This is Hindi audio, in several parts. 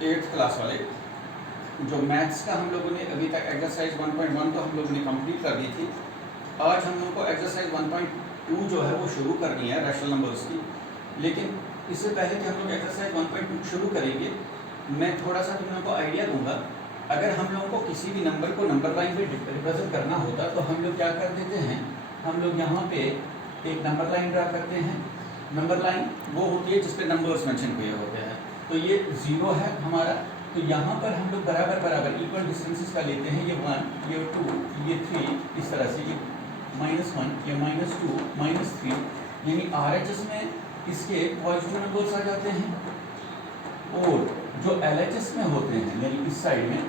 8th क्लास वाले जो मैथ्स का हम लोगों ने अभी तक एक्सरसाइज 1.1 तो हम लोगों ने कंप्लीट कर दी थी। आज हम लोगों को एक्सरसाइज 1.2 जो है वो शुरू करनी है रैशनल नंबर्स की। लेकिन इससे पहले कि हम लोग एक्सरसाइज 1.2 शुरू करेंगे, मैं थोड़ा सा तुम लोगों को आइडिया दूंगा। अगर हम लोगों को किसी भी नंबर को नंबर लाइन पे रिप्रेजेंट करना होता तो हम लोग क्या कर देते हैं, हम लोग यहाँ पे एक नंबर लाइन ड्रा करते हैं। नंबर लाइन वो होती है जिस पे नंबर्स मेंशन हुए होते हैं। तो ये 0 है हमारा, तो यहाँ पर हम लोग बराबर बराबर इक्वल डिस्टेंसेस का लेते हैं। ये 1, ये 2, ये 3, इस तरह से ये -1, ये -2, -3, यानी RHS में इसके पॉजिटिव नंबर्स आ जाते हैं। और जो LHS में होते हैं यानी इस साइड में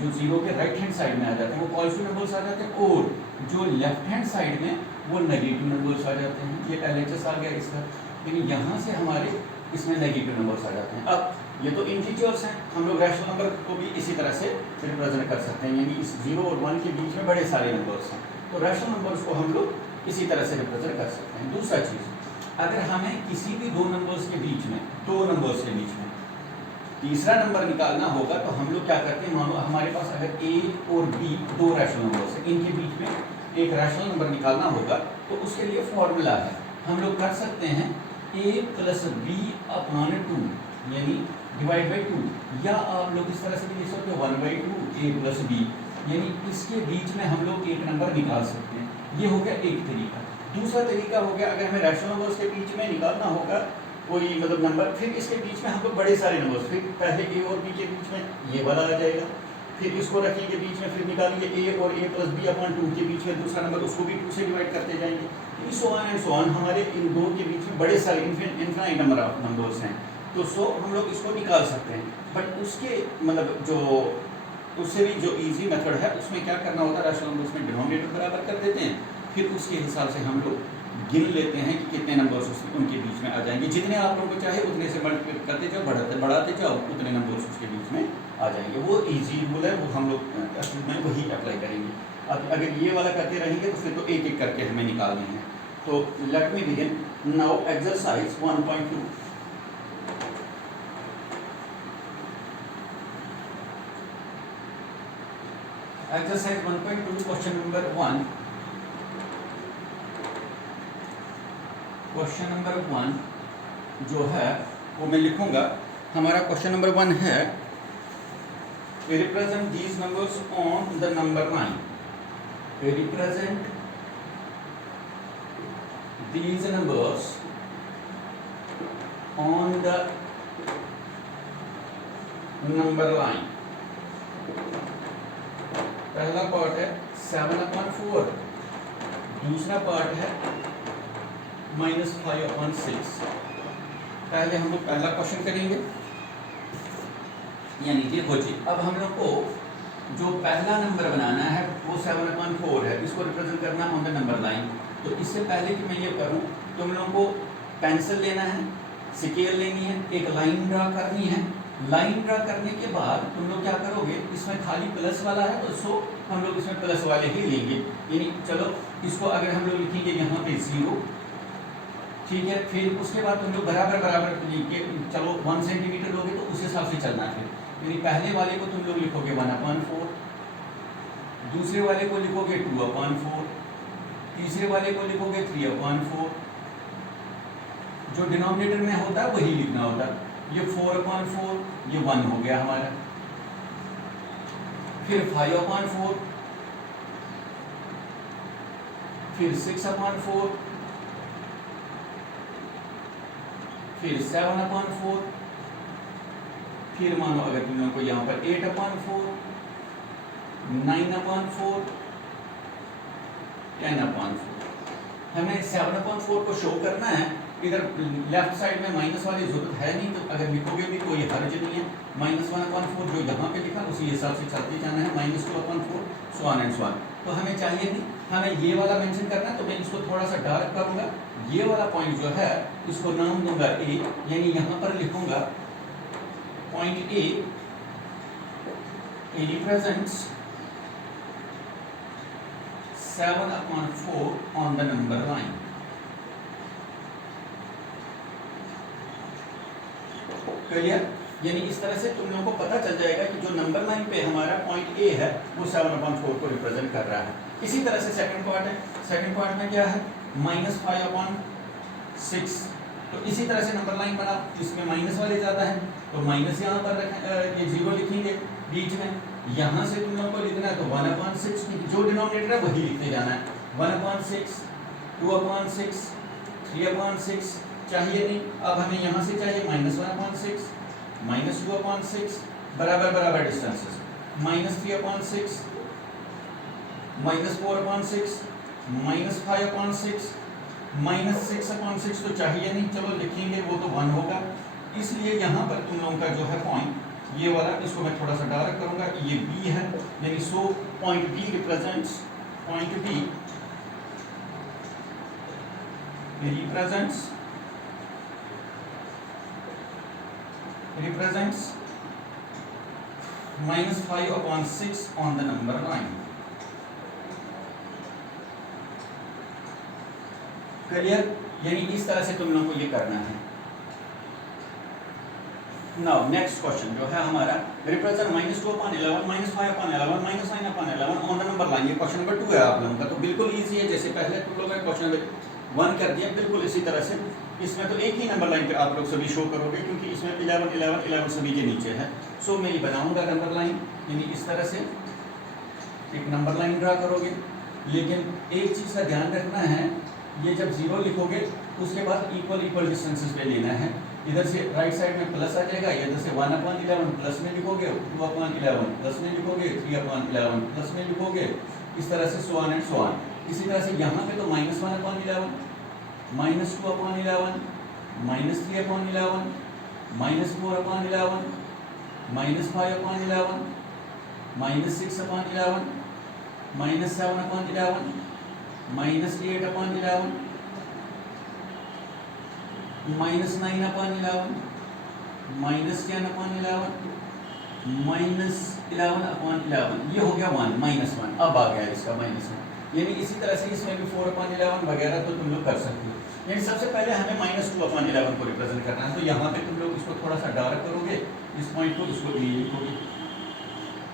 जो 0 के राइट हैंड साइड में आ जाते हैं वो पॉजिटिव नंबर्स आ जाते हैं। और जो लेफ्ट हैंड साइड में वो नेगेटिव नंबर्स आ जाते हैं। ये LHS आ गया इसका, लेकिन यहाँ से हमारे इसमें नेगेटिव नंबर्स आ जाते हैं। अब ये तो इंटीजर्स हैं, हम लोग रैशनल नंबर को भी इसी तरह से रिप्रेजेंट कर सकते हैं, यानी इस 0 और 1 के बीच में बड़े सारे नंबर्स हैं, तो रैशनल नंबर्स को हम लोग इसी तरह से रिप्रेजेंट कर सकते हैं। दूसरा चीज़, अगर हमें किसी भी दो नंबर्स के बीच में, दो नंबर्स के बीच में तीसरा नंबर निकालना होगा तो हम लोग क्या करते हैं, मानो हमारे पास अगर A और B दो रैशनल नंबर्स हैं, इनके बीच में एक रैशनल नंबर निकालना होगा तो उसके लिए फॉर्मूला है, हम लोग कर सकते हैं A + B/2 यानी डिवाइड बाई 2, या आप लोग इस तरह से भी लिख सकते हो 1/2 A + B, यानी इसके बीच में हम लोग एक नंबर निकाल सकते हैं। ये हो गया एक तरीका। दूसरा तरीका हो गया, अगर हमें रैशनल नंबर्स के बीच में निकालना होगा कोई मतलब नंबर, फिर इसके बीच में हम लोग बड़े सारे नंबर्स, फिर पहले A और B के बीच में ये वाला आ जाएगा, फिर इसको रखेंगे बीच में, फिर निकालेंगे A और A + B/2 के बीच में दूसरा नंबर, उसको भी 2 से डिवाइड करते जाएंगे। So on and so on, हमारे इन दो के बीच में बड़े सारे इनफाइनाइट नंबर ऑफ नंबर्स हैं, तो हम लोग इसको निकाल सकते हैं। बट उसके मतलब जो उससे भी जो ईजी मेथड है उसमें क्या करना होता है, रैशनल नंबर्स में डिनोमिनेटर बराबर कर देते हैं, फिर उसके हिसाब से हम लोग गिन लेते हैं कि कितने नंबर्स उनके बीच में आ जाएंगे। जितने आप लोगों को चाहे उतने से मल्टीप्लाई करते जाओ, बढ़ाते जाओ, उतने नंबर्स उसके बीच में आ जाएंगे। वो इजी रूल है, वो हम लोग असल में वही अप्लाई करेंगे। अब अगर ये वाला करते रहेंगे तो फिर तो एक एक करके हमें निकालने हैं। तो let me begin now exercise 1.2। Exercise 1.2 question number 1। Question number 1 जो है वो मैं लिखूंगा। हमारा क्वेश्चन नंबर 1 है, represent these numbers on the number line. Represent these numbers on the number line. पहला पार्ट है 7/4, दूसरा पार्ट है -5/6। पहले हम लोग पहला क्वेश्चन करेंगे, यानी देखो जी, अब हम लोग को जो पहला नंबर बनाना है वो 7/4 है, इसको रिप्रेजेंट करना ऑन द नंबर लाइन। तो इससे पहले कि मैं ये करूं, तुम लोगों को पेंसिल लेना है, स्केल लेनी है, एक लाइन ड्रा करनी है। लाइन ड्रा करने के बाद तुम लोग क्या करोगे, इसमें खाली प्लस वाला है तो हम लोग इसमें प्लस वाले ही लेंगे। यानी चलो इसको अगर हम लोग लिखेंगे यहाँ पे 0, ठीक है, फिर उसके बाद तुम लोग बराबर बराबर लिख चलो 1 सेंटीमीटर लोगे तो उस हिसाब से चलना है। फिर यानी पहले वाले को तुम लोग लिखोगे 1/4, दूसरे वाले को लिखोगे 2/4, तीसरे वाले को लिखोगे 3/4। जो डिनोमिनेटर में होता है वही लिखना होता है। ये 4/4, ये 1 हो गया हमारा, फिर 5/4, फिर 6/4, फिर 7/4, फिर मानो अगर तुम लोगों को यहाँ पर 8/4, 9/4, 10/4। हमें 7/4 को शो करना है। इधर लेफ्ट साइड में माइनस वाली जरूरत है नहीं, तो अगर लिखोगे भी कोई हर्ज नहीं है। -1/4 जो यहाँ पे लिखा उसी हिसाब से चलते जाना है, -2/4, so on and so on. तो हमें चाहिए नहीं, हमें ये वाला मेंशन करना है, तो मैं इसको थोड़ा सा डार्क करूँगा। ये वाला पॉइंट जो है इसको नाम दूंगा A, यानी यहाँ पर लिखूंगा point A represents 7/4 on the number line. Clear? यानी इस तरह से तुम लोगों को पता चल जाएगा कि जो नंबर लाइन पे हमारा पॉइंट ए है वो 7/4 को रिप्रेजेंट कर रहा है। इसी तरह से सेकंड पार्ट है, सेकंड पार्ट में क्या है -5/6। तो इसी तरह से नंबर लाइन बना, इसमें माइनस वाले ज़्यादा है तो माइनस यहाँ पर रखें, ये 0 लिखेंगे बीच में। यहाँ से तुम लोगों को लिखना है तो 1/6, जो डिनोमिनेटर है वही लिखते जाना है। 1/6, 2/6, 3/6 चाहिए नहीं, अब हमें यहाँ से चाहिए -1/6, -2/6 बराबर बराबर डिस्टेंसेस, -3/6, -4/6, -5/6, -6/6 तो चाहिए नहीं, चलो लिखेंगे वो तो 1 होगा। इसलिए यहाँ पर तुम लोगों का जो है पॉइंट ये वाला, इसको मैं थोड़ा सा डार्क करूँगा, ये B है, यानी so point B represents, point B represents -5/6 on the number line. Clear? यानी इस तरह से तुम लोगों को ये करना है। नाउ नेक्स्ट क्वेश्चन जो है हमारा represent -2/11, -5/11, -9/11 on the number line. ये क्वेश्चन नंबर 2 है आप लोगों का, तो बिल्कुल इजी है, जैसे पहले तुम लोगों ने क्वेश्चन नंबर 1 कर दिया, बिल्कुल इसी तरह से इसमें तो एक ही नंबर लाइन पे आप लोग सभी शो करोगे, क्योंकि इसमें 11 11 11 सभी के नीचे है। सो मैं ये बनाऊंगा नंबर लाइन, यानी इस तरह से एक नंबर लाइन ड्रा करोगे। लेकिन एक चीज़ का ध्यान रखना है, ये जब 0 लिखोगे उसके बाद इक्वल इक्वल डिस्टेंसेस पे लेना है। इधर से राइट साइड में प्लस आ जाएगा, इधर से 1/11 प्लस में लिखोगे, 2/11 प्लस में लिखोगे, 3/11 प्लस में लिखोगे, इस तरह से so on and so on. इसी तरह से यहाँ पे तो -1/11, -2/11, -3/11, -4/11, -5/11, -6/11, -7/11, -8/11, -9/11, -10/11, -11/11, ये हो गया 1 अब आ गया इसका -1। यानी इसी तरह से इसमें भी 4/11 वगैरह तो तुम लोग कर सकते हो। यानी सबसे पहले हमें -2/11 को रिप्रेजेंट करना है, तो यहाँ पे तुम लोग इसको थोड़ा सा डार्क करोगे, इस पॉइंट को, इसको B लिखोगे।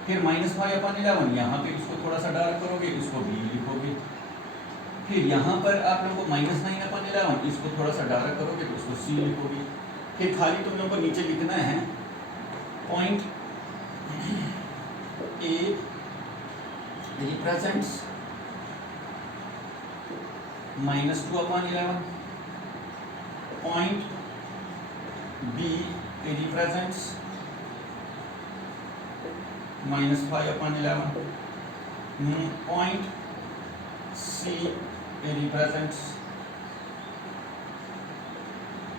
फिर -5/11, यहाँ पे इसको थोड़ा सा डार्क करोगे, इसको B लिखोगे। फिर यहाँ पर आप लोगों को -9/11, इसको थोड़ा सा डार्क करोगे तो उसको C लिखोगे। फिर खाली तुम लोगों को नीचे लिखना है point A represents -2/11, point B represents -5/11, point C represents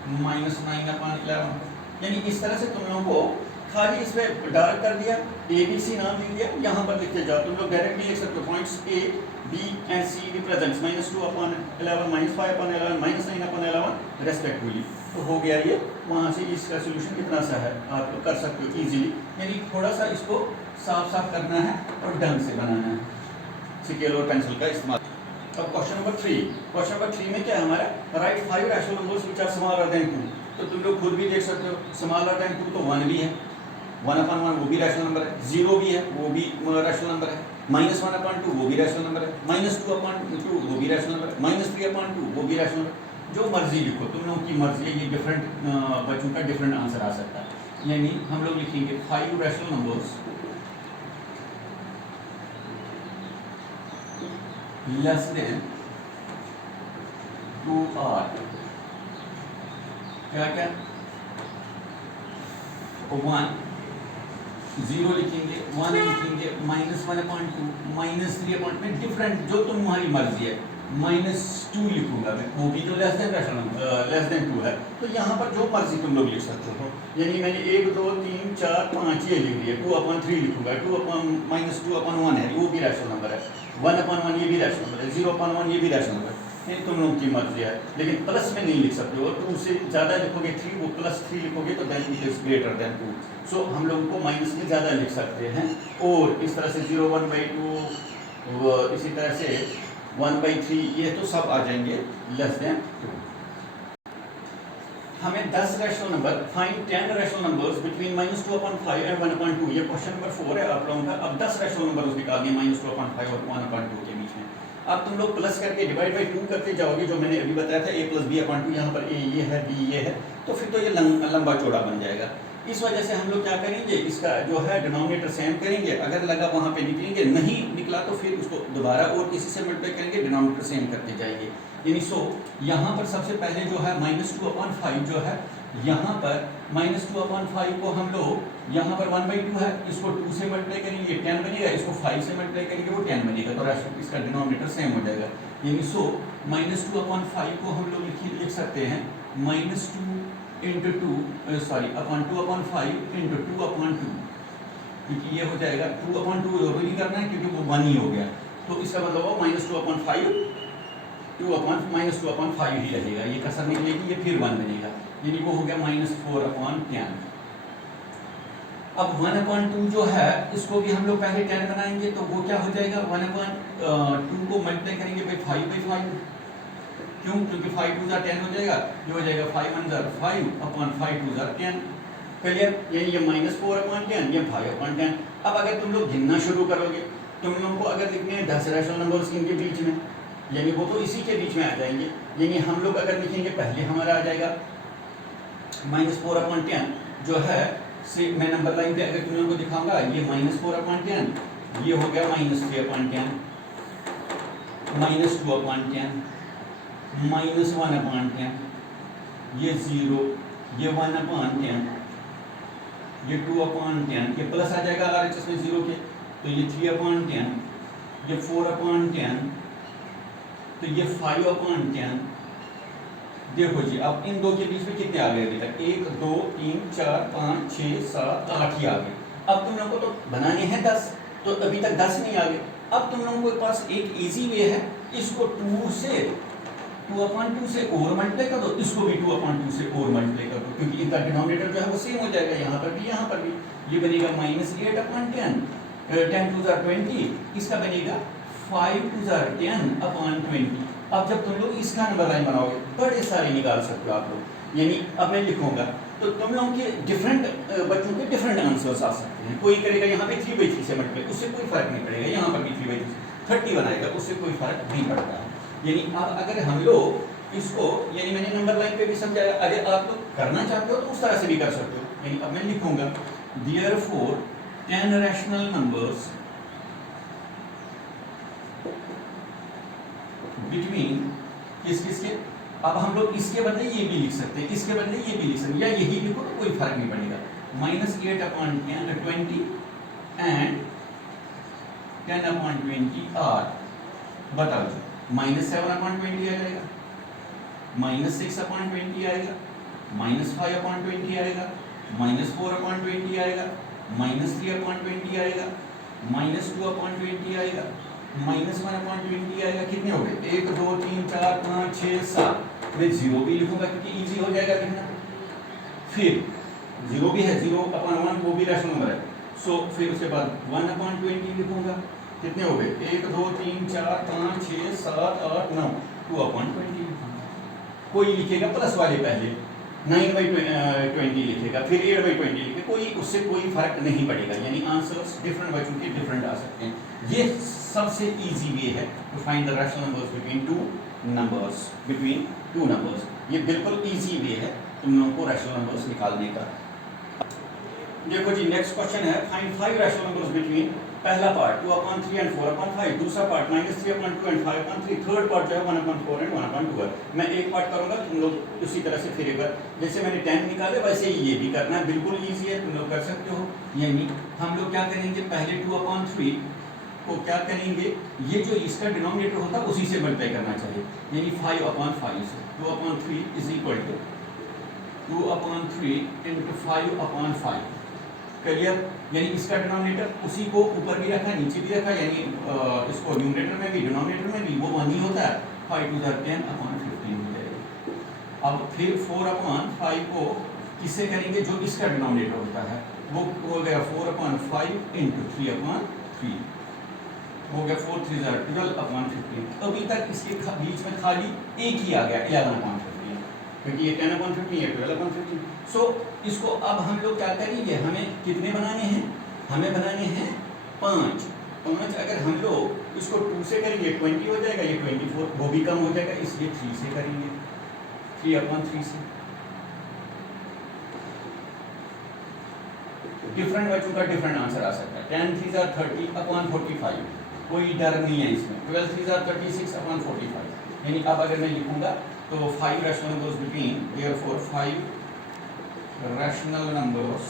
-9/11। यानी इस तरह से तुम लोगों को खाली इसमें डार्क कर दिया, ABC नाम दे दिया, यहाँ पर लिखते जाओ। तुम लोग डायरेक्टली लिख सकते हो points A, B and C represents -2/11, -5/11, -9/11 respectively. तो हो गया ये, वहाँ से इसका सोल्यूशन इतना सा है, आप लोग कर सकते हो इजीली। यानी थोड़ा सा इसको साफ साफ करना है और ढंग से बनाना है, स्केल और पेंसिल का इस्तेमाल। अब क्वेश्चन नंबर 3 में क्या है हमारा, right 5 rational numbers which are smaller than 2। तो तुम लोग खुद भी देख सकते हो, स्मॉलर देन 2 तो 1 भी है, 1/1 वो भी रैशनल नंबर है, 0 भी है वो भी रैशनल नंबर है, -1/2 वो भी रैशनल नंबर है, -2/2 वो भी रैशनल नंबर है, -3/2 वो भी रैशनल नंबर है। जो मर्जी लिखो, तुम लोगों की मर्जी है, ये डिफरेंट बच्चों का डिफरेंट आंसर आ सकता है। यानी हम लोग लिखेंगे 5 rational numbers less than 2 are क्या क्या 1, 0 लिखेंगे, 1 लिखेंगे, -1/2, -3/2 में डिफरेंट, जो तुम्हारी मर्जी है। -2 लिखूंगा मैं, वो भी तो लेस देन 2 है, तो यहाँ पर जो मर्जी तुम लोग लिख सकते हो। यानी मैंने 1 2 3 4 5 ये लिख दिया, 2/3 लिखूंगा, -2/1 है, वो भी रैशनल नंबर है, 1/1 ये भी रैशनल नंबर है, 0/1 ये भी रैशनल नंबर है। ये तुम लोगों की मर्जी है, लेकिन प्लस में नहीं लिख सकते हो। 2 से ज़्यादा लिखोगे 3, वो +3 लिखोगे तो then it is greater than 2। So हम लोगों को माइनस में ज़्यादा लिख सकते हैं। और इस तरह से 0/1/2, इसी तरह से 1/3, ये तो सब आ जाएंगे लेस देन 2। हमें 10 rational number find 10 rational numbers between -2/5 and 1/2। ये क्वेश्चन नंबर 4 है आप लोगों का। अब 10 रैशनल नंबर्स निकालने -2/5 और 1/2 के बीच में। अब तुम लोग प्लस करके डिवाइड बाई 2 करते जाओगे, जो मैंने अभी बताया था a + b/2। यहाँ पर a ये है, b ये है, तो फिर तो ये लंबा चौड़ा बन जाएगा। इस वजह से हम लोग क्या करेंगे, इसका जो है डिनोमिनेटर सेम करेंगे। अगर लगा वहाँ पे निकलेंगे, नहीं निकला तो फिर उसको दोबारा और किसी से मल्टीप्लाई करेंगे, डिनोमिनेटर सेम करते जाएंगे। यानी यहाँ पर सबसे पहले जो है -2/5 जो है, यहाँ पर -2/5 को हम लोग यहाँ पर 1/2 है, इसको 2 से मल्टीप्लाई करेंगे, ये 10 बनेगा। इसको 5 से मल्टीप्लाई करेंगे, वो 10 बनेगा। तो राशि इसका डिनोमिनेटर सेम हो जाएगा। यानी -2/5 को हम लोग लिख सकते हैं -2 × 2 सॉरी अपॉन 2/5 × 2/2, क्योंकि ये हो जाएगा 2/2 जो भी करना है, क्योंकि वो 1 ही हो गया। तो इसका मतलब हो -2/5 -2/5 ही रहेगा। ये कसर निकलेगी, ये फिर 1 बनेगा, यानी वो हो गया -4/10। अब 1/2 जो है, इसको भी हम लोग पहले 10 बनाएंगे, तो वो क्या हो जाएगा, 1/2 को मल्टीप्लाई करेंगे बाई 5/5। क्यों? क्योंकि 5 2 10 हो जाएगा, ये हो जाएगा 5 1 5 अपॉन 5 2 10। क्लियर? यानी ये -4/10, ये 5/10। अब अगर तुम लोग गिनना शुरू करोगे, तुम लोगों को अगर लिखने हैं 10 रैशनल नंबर्स इनके बीच में, यानी वो तो इसी के बीच में आ जाएंगे। यानी हम लोग अगर लिखेंगे, पहले हमारा आ जाएगा -4/10 जो है, से मैं नंबर लाइन पे अगर तुम लोगों को दिखाऊंगा, ये -4/10, ये हो गया -3/10, -2/10, -1/10, ये 0, ये 1/10, ये 2/10, ये प्लस आ जाएगा RHS में 0 के, तो ये 3/10, ये 4/10, तो ये 5/10। देखो जी, अब इन दो के बीच में कितने आ गए अभी तक, 1 2 3 4 5 6 7 8 ही आ गए। अब तुम लोगों को तो बनाने हैं 10, तो अभी तक 10 नहीं आ गए। अब तुम लोगों के पास एक इजी वे है, इसको 2 से 2/2 से और मल्टीप्लाई कर दो, इसको भी 2/2 से और मल्टीप्लाई कर दो, क्योंकि इनका डिनोमिनेटर जो है वो सेम हो जाएगा, यहाँ पर भी यहाँ पर भी। ये बनेगा -8/10, 10 2 20, इसका बनेगा 5 2 10/20। अब जब तुम लोग इसका नंबर लाइन बनाओगे, बड़े सारे निकाल सकते हो आप लोग। यानी अब मैं लिखूंगा, तो तुम लोगों के डिफरेंट बच्चों के डिफरेंट आंसर्स आ सकते हैं। कोई करेगा यहाँ पे 3/3 से मल्टीप्लाई, उससे कोई फर्क नहीं पड़ेगा। यहाँ पर भी 3/3 30 बनाएगा, उससे कोई फर्क नहीं पड़ता है। यानी अब अगर हम लोग इसको, यानी मैंने नंबर लाइन पे भी समझाया, अगर आप लोग करना चाहते हो तो उस तरह से भी कर सकते हो। यानी अब मैं लिखूंगा therefore 10 रैशनल नंबर्स बिटवीन किसके, अब हम लोग इसके बदले ये भी लिख सकते हैं, इसके बदले ये भी लिख सकते हैं, या यही लिखो तो कोई फर्क नहीं पड़ेगा। -8/20 एंड 10/20 आर, बताओ जी, -7/20 आ जाएगा, -6/20 आएगा, -5/20 आएगा, -4/20 आएगा, -3/20 आएगा, -2/20 आएगा, -1/20 आएगा। कितने हो गए, 1 2 3 4 5 6 7। मैं 0 भी लिखूंगा क्योंकि इजी हो जाएगा लिखना। फिर 0 भी है, 0/1 वो भी रैशनल नंबर है। सो फिर उसके बाद 1/20 लिखूंगा। कितने हो गए, 1 2 3 4 5 6 7 8 9, 2/20। कोई लिखेगा प्लस वाले पहले, 9/20 लिखेगा, फिर 8/20 लिखेगा, कोई उससे कोई फर्क नहीं पड़ेगा। यानी आंसर्स डिफरेंट बच्चों के डिफरेंट आ सकते हैं। ये सबसे इजी वे है to find the rational numbers between two numbers. ये बिल्कुल इजी वे है तुम लोगों को रैशनल नंबर्स निकालने का। देखो जी, नेक्स्ट क्वेश्चन है, फाइंड 5 रैशनल नंबर्स बिटवीन, पहला पार्ट 2/3 एंड 4/5, दूसरा पार्ट -3/2 एंड 5/3, थर्ड पार्ट जो है 1/4 एंड 1/2 है। मैं एक पार्ट करूंगा, तुम लोग उसी तरह से फिर एक बार, जैसे मैंने 10 निकाले वैसे ही ये भी करना है। बिल्कुल इजी है, तुम लोग कर सकते हो। यानी हम लोग क्या करेंगे, पहले 2/3 को क्या करेंगे, ये जो इसका डिनोमिनेटर होता है उसी से मल्टीप्लाई करना चाहिए। यानी 5/5 से 2/3 इज इक्वल टू 2/3 × 5/5। क्लियर? यानी इसका डिनोमिनेटर उसी को ऊपर भी रखा, नीचे भी रखा, यानी इसको न्यूमरेटर में भी डिनोमिनेटर में भी वो 1 ही होता है। 5 2 10/15 हो जाएगा। अब फिर 4/5 को किससे करेंगे, जो इसका डिनोमिनेटर होता है, वो हो गया 4/5 × 3/3, हो गया 4 3 12/15। अभी तक इसके बीच में खाली एक ही आ गया, 11/15। क्योंकि ये 10/15 है 12/15। सो इसको अब हम लोग क्या करेंगे, हमें कितने बनाने हैं, हमें बनाने हैं 5। अगर हम लोग इसको 2 से करेंगे 20 हो जाएगा, ये 24 वो भी कम हो जाएगा, इसलिए 3 से करेंगे, 3/3 से। डिफरेंट बच्चों का डिफरेंट आंसर आ सकता है। 10 3 are 30/45, कोई डर नहीं है इसमें। 12 3 are 36/45, यानी अब अगर मैं लिखूंगा तो 5 rational numbers between, therefore 5 rational numbers,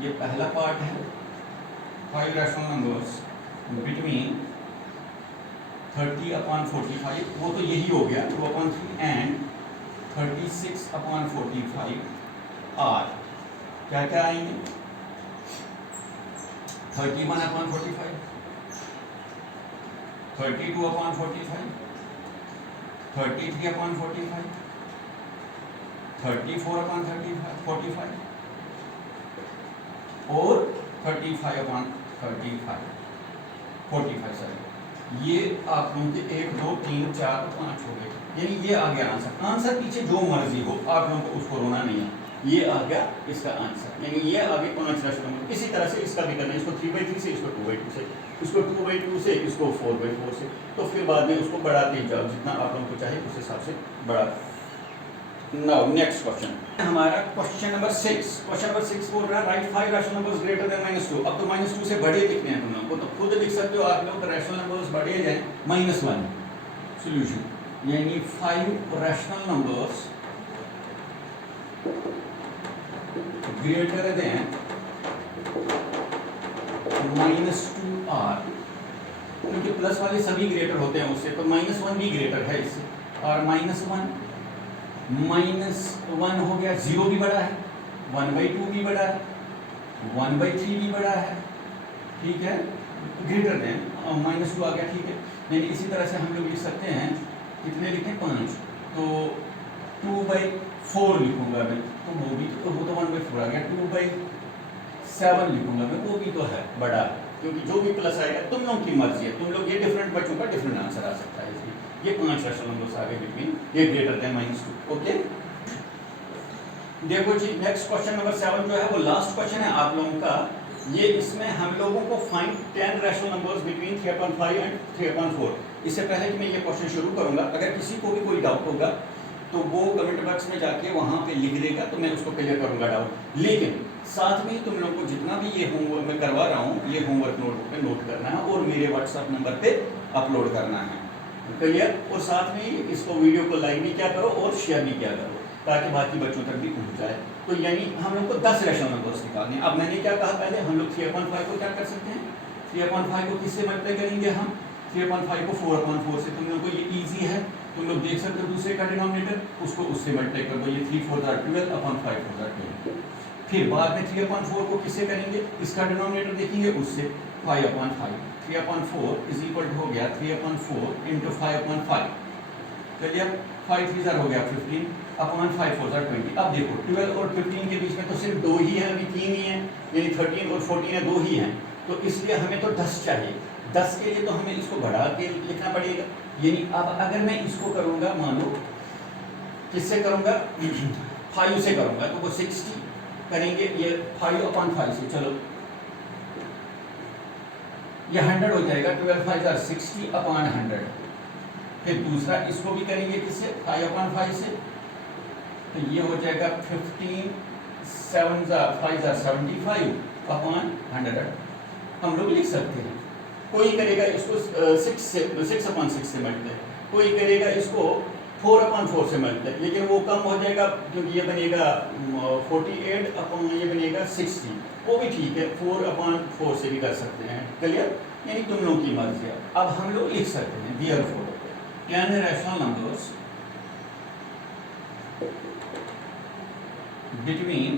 ये पहला पार्ट है, 5 रैशनल नंबर्स बिटवीन 30/45, वो तो यही हो गया 2/3 एंड 36/45 आर क्या क्या आएंगे, 31/45, 32/45, 33/45, 34/45 और 35/45 सॉरी। ये आप लोगों के 1 2 3 4 5 हो गए, यानी ये आ गया आंसर पीछे जो मर्जी हो, आप लोगों को उसको रोना नहीं है, ये आ गया इसका आंसर, यानी ये आ गए 5 रैशनल नंबर। इसी तरह से इसका भी करना है, इसको 3/3 से, इसको 2/2 से, इसको 2/2 से, इसको 4/4 से, तो फिर बाद में उसको बढ़ाते जाओ जितना आप लोगों को चाहिए उस हिसाब से बढ़ा। नाउ नेक्स्ट क्वेश्चन हमारा क्वेश्चन नंबर 6। क्वेश्चन नंबर 6 बोल रहा है right 5 rational numbers greater than -2। अब तो -2 से बड़े लिखने हैं तुम लोगों को, तो खुद लिख सकते हो आप लोग, रैशनल नंबर्स बड़े जाए -1। सॉल्यूशन यानी 5 rational numbers greater than -2 are, क्योंकि प्लस वाले सभी ग्रेटर होते हैं उससे, तो -1 भी ग्रेटर है इससे, और -1 हो गया, 0 भी बड़ा है, 1/2 भी बड़ा है, 1/3 भी बड़ा है, ठीक है, ग्रेटर देन -2 आ गया, ठीक है। यानी इसी तरह से हम लोग लिख सकते हैं, कितने लिखें 5, तो 2/4 लिखूंगा मैं, तो वो तो 1/4 आ गया, 2/7 लिखूंगा मैं, वो भी तो है बड़ा, क्योंकि जो भी प्लस आएगा तुम लोगों की मर्जी है, तुम लोग ये डिफरेंट बच्चों का डिफरेंट आंसर आ सकता है, इसलिए ये 5 रैशनल नंबर्स आ गए बिटवीन, ये ग्रेटर देन -2। ओके, देखो जी नेक्स्ट क्वेश्चन नंबर 7 जो है वो लास्ट क्वेश्चन है आप लोगों का। ये इसमें हम लोगों को find 10 rational numbers between 3/5 and 3/4। इससे पहले कि मैं ये क्वेश्चन शुरू करूंगा, अगर किसी को भी कोई डाउट होगा तो वो कमेंट बॉक्स में जाके वहां पे लिख देगा, तो मैं उसको क्लियर करूंगा डाउट। लेकिन साथ में तुम लोगों को जितना भी ये होमवर्क मैं करवा रहा हूँ, ये होमवर्क नोटबुक पे नोट करना है और मेरे व्हाट्सएप नंबर पे अपलोड करना है, क्लियर। और साथ में इसको वीडियो को लाइक भी क्या करो और शेयर भी क्या करो, ताकि बाकी बच्चों तक भी पहुंच जाए। तो यानी हम लोग को 10 रैशनल नंबर्स निकालने हैं। अब मैंने क्या कहा पहले, हम लोग 3/5 को क्या कर सकते हैं, 3/5 को किससे मल्टीप्लाई करेंगे हम, 3/5 को 4/4 से। तुम लोगों को ये इजी है, तुम लोग देख सकते हो दूसरे का डिनोमिनेटर, उसको उससे मल्टीप्लाई कर दो, ये 3 4 12/5 12। फिर बाद में 3/4 को किससे करेंगे, इसका डिनोमिनेटर देखेंगे उससे, 5/5। 3/4 इज इक्वल हो गया 3/4 इंटू 5/5, चलिए 5 3 हो गया 15/5 4 20। अब देखो 12 और 15 के बीच में तो सिर्फ 2 ही है, अभी 3 ही है, यानी 13 और 14 है, 2 ही हैं, तो इसलिए हमें तो 10 चाहिए। 10 के लिए तो हमें इसको बढ़ा के लिखना पड़ेगा, यानी अब अगर मैं इसको करूंगा, मानो किससे करूंगा 5 से करूंगा, तो वो 60 करेंगे, ये 5/5 से, चलो ये 100 हो जाएगा, 12 5 60/100। फिर दूसरा इसको भी करेंगे किससे, 5/5 से, तो ये हो जाएगा 15 7 5 75/100। हम लोग लिख सकते हैं, कोई करेगा इसको 6 से 6/6 से मल्टीप्लाई, कोई करेगा इसको 4/4 से मल्टीप्लाई, लेकिन वो कम हो जाएगा क्योंकि ये बनेगा 48 ये बनेगा 60, वो भी ठीक है, 4/4 से भी कर सकते हैं, क्लियर। यानी तुम लोगों की मर्जी है। अब हम लोग लिख सकते हैं therefore 10 rational numbers between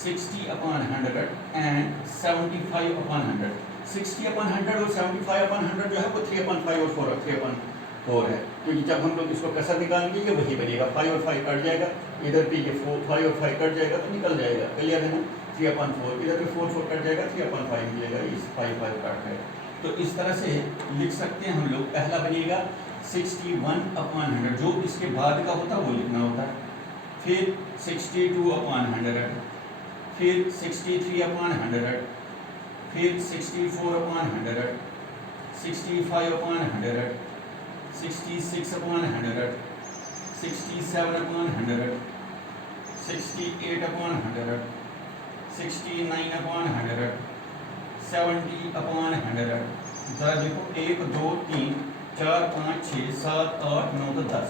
60/100 and 75/100। 60/100 और 75/100 जो है वो 3/5 और 3/4 है, क्योंकि जब हम लोग इसको कसर निकालेंगे ये वही बनेगा, 5 और 5 कट जाएगा, इधर पे ये 5 और 5 कट जाएगा तो निकल जाएगा, क्लियर है ना। 3/4 इधर पे 4 4 कट जाएगा, 3/5 मिलेगा, इस 5 5 कट जाएगा। तो इस तरह से लिख सकते हैं हम लोग, पहला बनेगा 61/100, जो इसके बाद का होता है वो लिखना होता है। फिर 62/100, फिर 63/100, फिर 64/100, 65/100, 66/100, 67/100, 68/100, 69/100, 70/100। जरा देखो 1 2 3 4 5 6 7 8 9 तो 10।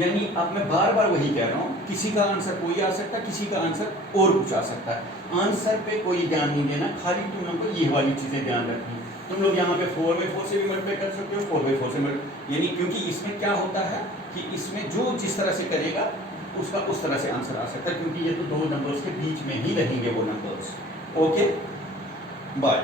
यानी अब मैं बार बार वही कह रहा हूँ, किसी का आंसर कोई आ सकता है, किसी का आंसर और कुछ आ सकता है। आंसर पे कोई ध्यान नहीं देना, खाली तुम लोग को ये वाली चीज़ें ध्यान रखनी। तुम लोग यहाँ पे 4/4 से भी मल्टीप्लाई कर सकते हो, 4/4 से यानी क्योंकि इसमें क्या होता है कि इसमें जो जिस तरह से करेगा उसका उस तरह से आंसर आ सकता है, क्योंकि ये तो दो नंबर्स के बीच में ही रहेंगे वो नंबर्स। Okay, bye.